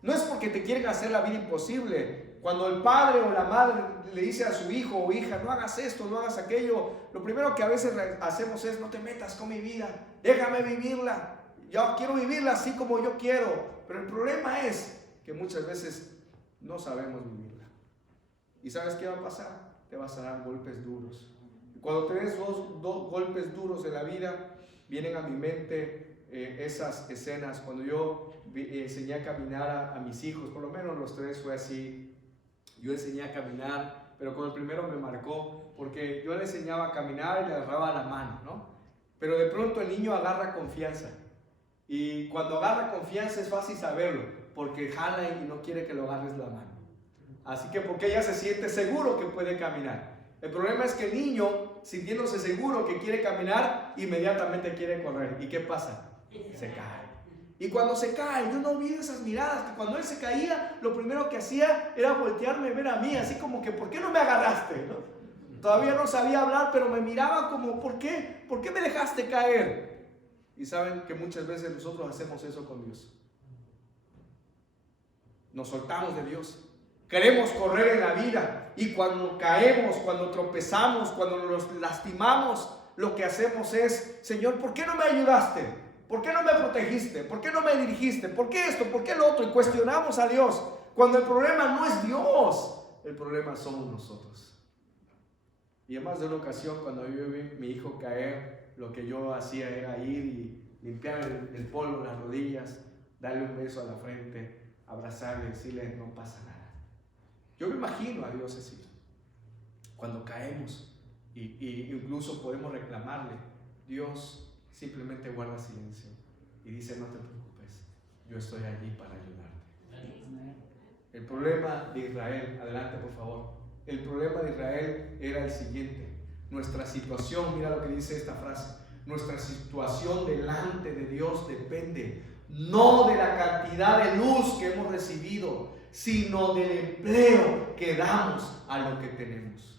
No es porque te quieren hacer la vida imposible. Cuando el padre o la madre le dice a su hijo o hija, no hagas esto, no hagas aquello, lo primero que a veces hacemos es, no te metas con mi vida, déjame vivirla. Yo quiero vivirla así como yo quiero. Pero el problema es que muchas veces no sabemos vivirla. ¿Y sabes qué va a pasar? Te vas a dar golpes duros. Y cuando te des dos golpes duros en la vida, vienen a mi mente esas escenas. Cuando yo enseñé a caminar a mis hijos, por lo menos los tres fue así. Yo enseñé a caminar, pero con el primero me marcó, porque yo le enseñaba a caminar y le agarraba la mano, ¿no? Pero de pronto el niño agarra confianza. Y cuando agarra confianza es fácil saberlo, porque jala y no quiere que lo agarres la mano. Así que porque ella se siente seguro que puede caminar. El problema es que el niño, sintiéndose seguro que quiere caminar, inmediatamente quiere correr. ¿Y qué pasa? Se cae. Y cuando se cae, yo no vi esas miradas, que cuando él se caía, lo primero que hacía era voltearme a ver a mí, así como que, ¿por qué no me agarraste? ¿No? Todavía no sabía hablar, pero me miraba como, ¿por qué? ¿Por qué me dejaste caer? Y saben que muchas veces nosotros hacemos eso con Dios. Nos soltamos de Dios. Queremos correr en la vida y cuando caemos, cuando tropezamos, cuando nos lastimamos, lo que hacemos es, Señor, ¿por qué no me ayudaste? ¿Por qué no me protegiste? ¿Por qué no me dirigiste? ¿Por qué esto? ¿Por qué lo otro? Y cuestionamos a Dios. Cuando el problema no es Dios, el problema somos nosotros. Y en más de una ocasión, cuando yo vi a mi hijo caer, lo que yo hacía era ir y limpiar el polvo, las rodillas, darle un beso a la frente, abrazarle y decirle, no pasa nada. Yo me imagino a Dios así. Cuando caemos y incluso podemos reclamarle, Dios simplemente guarda silencio y dice, no te preocupes, yo estoy allí para ayudarte. El problema de Israel, adelante por favor, el problema de Israel era el siguiente: nuestra situación, mira lo que dice esta frase, nuestra situación delante de Dios depende no de la cantidad de luz que hemos recibido, sino del empleo que damos a lo que tenemos.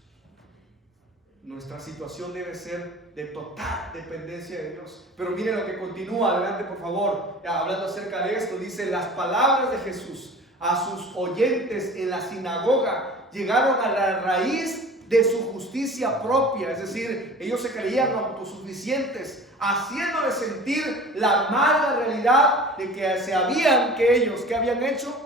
Nuestra situación debe ser de total dependencia de Dios. Pero miren lo que continúa, adelante por favor, hablando acerca de esto, dice, las palabras de Jesús a sus oyentes en la sinagoga llegaron a la raíz de su justicia propia, es decir, ellos se creían autosuficientes, haciéndoles sentir la mala realidad de que ellos, ¿qué habían hecho?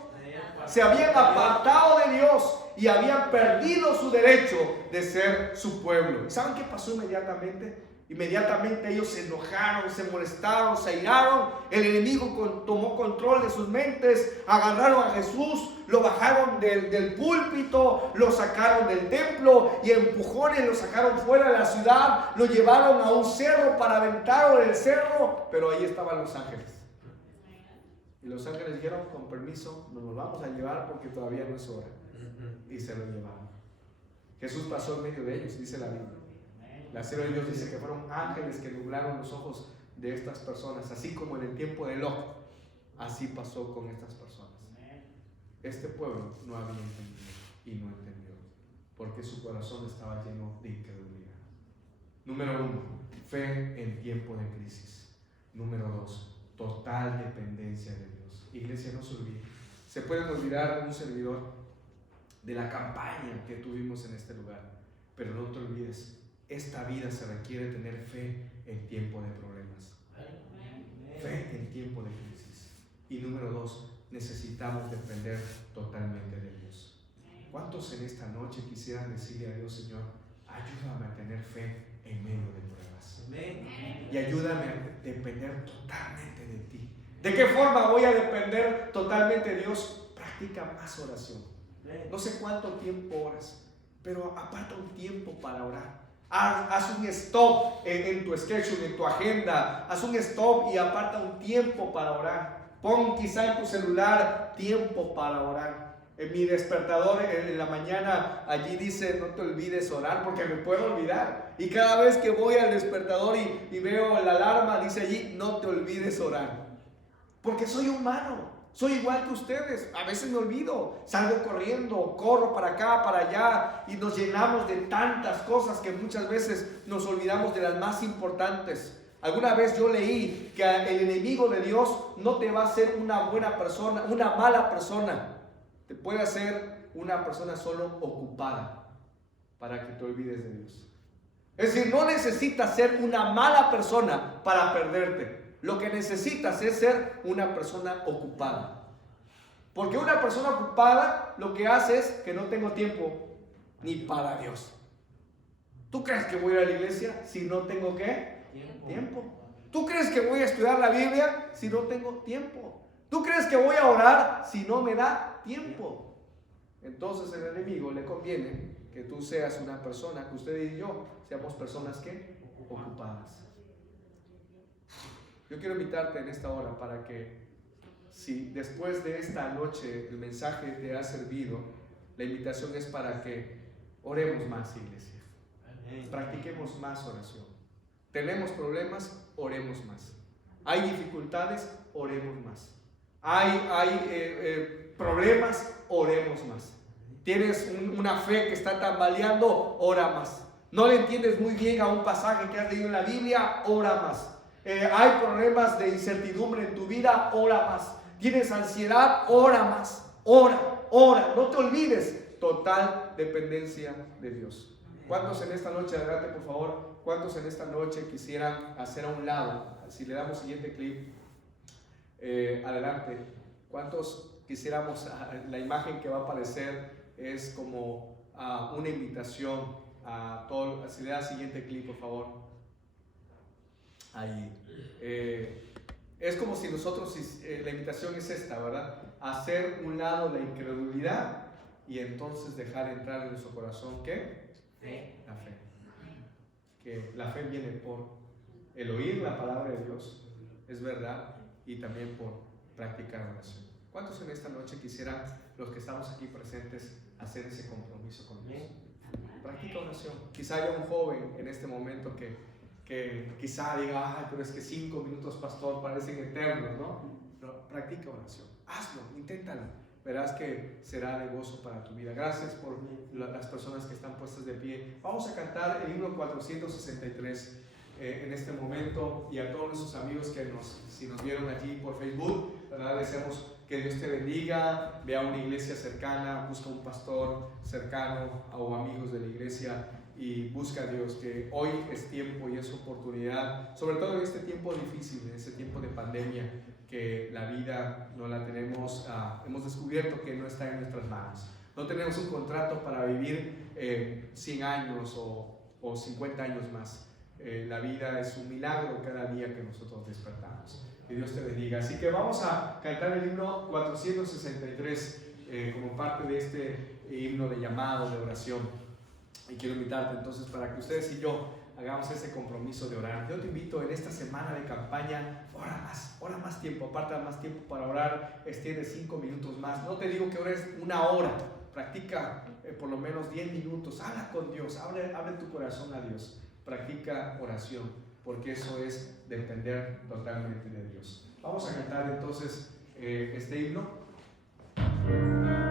Se habían apartado de Dios y habían perdido su derecho de ser su pueblo. ¿Y saben qué pasó inmediatamente? Inmediatamente ellos se enojaron, se molestaron, se airaron. El enemigo tomó control de sus mentes, agarraron a Jesús, lo bajaron del púlpito, lo sacaron del templo y empujones lo sacaron fuera de la ciudad, lo llevaron a un cerro para aventarlo del cerro, pero ahí estaban los ángeles. Y los ángeles dijeron, con permiso, nos los vamos a llevar porque todavía no es hora. Y se lo llevaron. Jesús pasó en medio de ellos, dice la Biblia. La Sierra de Dios dice que fueron ángeles que nublaron los ojos de estas personas, así como en el tiempo de Lot. Así pasó con estas personas. este pueblo no había entendido y no entendió, porque su corazón estaba lleno de incredulidad. Número 1, fe en tiempo de crisis. Número 2, total dependencia de Dios. Iglesia, no se olvide. Se pueden olvidar un servidor de la campaña que tuvimos en este lugar, pero no te olvides, esta vida se requiere tener fe en tiempo de problemas, fe en tiempo de crisis. Y número 2, necesitamos depender totalmente de Dios. ¿Cuántos en esta noche quisieran decirle a Dios: Señor, ayúdame a tener fe en medio de pruebas? Y ayúdame a depender totalmente de ti. ¿De qué forma voy a depender totalmente de Dios? Practica más oración. No sé cuánto tiempo oras, pero aparta un tiempo para orar. Haz un stop en tu schedule, en tu agenda. Haz un stop y aparta un tiempo para orar. Pon quizá en tu celular tiempo para orar. En mi despertador en la mañana allí dice: no te olvides orar, porque me puedo olvidar. Y cada vez que voy al despertador y veo la alarma, dice allí: no te olvides orar. Porque soy humano. Soy igual que ustedes, a veces me olvido, salgo corriendo, corro para acá, para allá y nos llenamos de tantas cosas que muchas veces nos olvidamos de las más importantes. Alguna vez yo leí que el enemigo de Dios no te va a hacer una buena persona, una mala persona, te puede hacer una persona solo ocupada para que te olvides de Dios. Es decir, no necesitas ser una mala persona para perderte. Lo que necesitas es ser una persona ocupada. Porque una persona ocupada lo que hace es que no tengo tiempo ni para Dios. ¿Tú crees que voy a ir a la iglesia si no tengo qué? Tiempo. ¿Tú crees que voy a estudiar la Biblia si no tengo tiempo? ¿Tú crees que voy a orar si no me da tiempo? Entonces al enemigo le conviene que tú seas una persona, que usted y yo seamos personas que ocupadas. Yo quiero invitarte en esta hora para que, si después de esta noche el mensaje te ha servido, la invitación es para que oremos más, iglesia. Practiquemos más oración. Tenemos problemas, oremos más. Hay dificultades, oremos más. Hay problemas, oremos más. Tienes una fe que está tambaleando, ora más. No le entiendes muy bien a un pasaje que has leído en la Biblia, ora más. Hay problemas de incertidumbre en tu vida, ora más. Tienes ansiedad, ora más. Ora, no te olvides. Total dependencia de Dios. ¿Cuántos en esta noche, adelante por favor, cuántos en esta noche quisieran hacer a un lado? Si le damos siguiente clip, adelante. ¿Cuántos quisiéramos, la imagen que va a aparecer es como una invitación a todo? Si le das siguiente clip, por favor. Ahí. Es como si nosotros, la invitación es esta, ¿verdad? Hacer un lado la incredulidad y entonces dejar entrar en nuestro corazón, ¿qué? La fe. Que la fe viene por el oír la palabra de Dios, es verdad, y también por practicar oración. ¿Cuántos en esta noche quisieran, los que estamos aquí presentes, hacer ese compromiso con Dios? Practica oración. Quizá haya un joven en este momento que quizá diga: ay, pero es que 5 minutos, pastor, parecen eternos, ¿no? Pero practica oración, hazlo, inténtalo, verás que será de gozo para tu vida. Gracias por las personas que están puestas de pie. Vamos a cantar el himno 463 en este momento, y a todos nuestros amigos que si nos vieron allí por Facebook, ¿verdad? Deseamos que Dios te bendiga, ve a una iglesia cercana, busca un pastor cercano o amigos de la iglesia y busca a Dios, que hoy es tiempo y es oportunidad, sobre todo en este tiempo difícil, en este tiempo de pandemia, que la vida no la tenemos, hemos descubierto que no está en nuestras manos. No tenemos un contrato para vivir 100 años o 50 años más. La vida es un milagro cada día que nosotros despertamos. Que Dios te bendiga. Así que vamos a cantar el himno 463 como parte de este himno de llamado, de oración. Y quiero invitarte entonces para que ustedes y yo hagamos ese compromiso de orar. Yo te invito en esta semana de campaña, ora más tiempo, aparta más tiempo para orar, extiende 5 minutos más. No te digo que ores 1 hora, practica por lo menos 10 minutos, habla con Dios, abre tu corazón a Dios, practica oración, porque eso es depender totalmente de Dios. Vamos a cantar entonces este himno. Jesús.